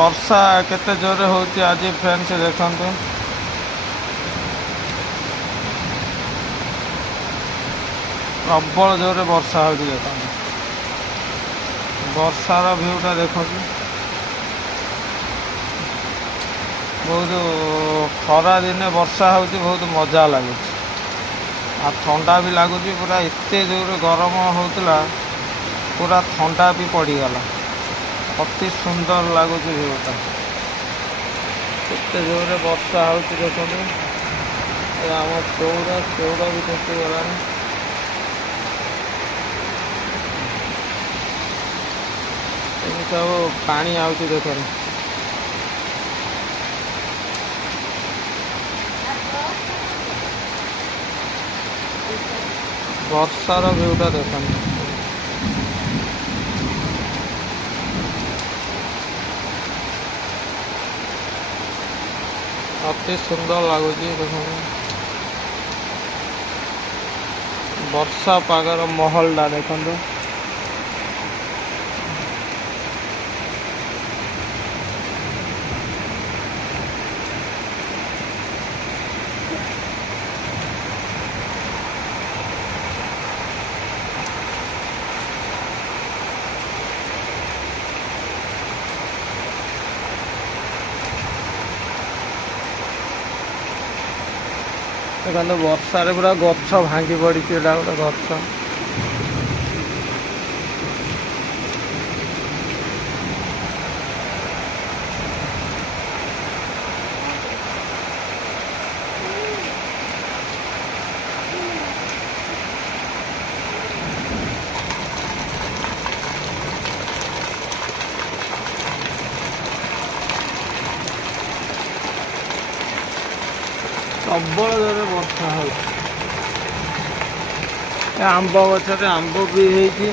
वर्षा केते जोरे होची आज फ्रेंड्स देखंतु प्रबल जोरे वर्षा होची देखंतु वर्षार व्यूटा देखंतु बहुत खरा दिन वर्षा होची बहुत मजा लागुची आ ठंडा भी लगुच पूरा एते जोर गरम होतला पूरा ठंडा भी पड़गला अति सुंदर लगुच व्यूटा केते जोर वर्षा होची देखो आम चौड़ा भी देखी गला सब पानी आउची देखो वर्षार व्यूटा देखो अति सुंदर लगुच देखो वर्षा पागर महलटा देखो देखो वर्षा रे पूरा गछ भांगी पड़ी गोटे गछ प्रबल जोरे वर्षा हो आंब गचरे आंब भी होती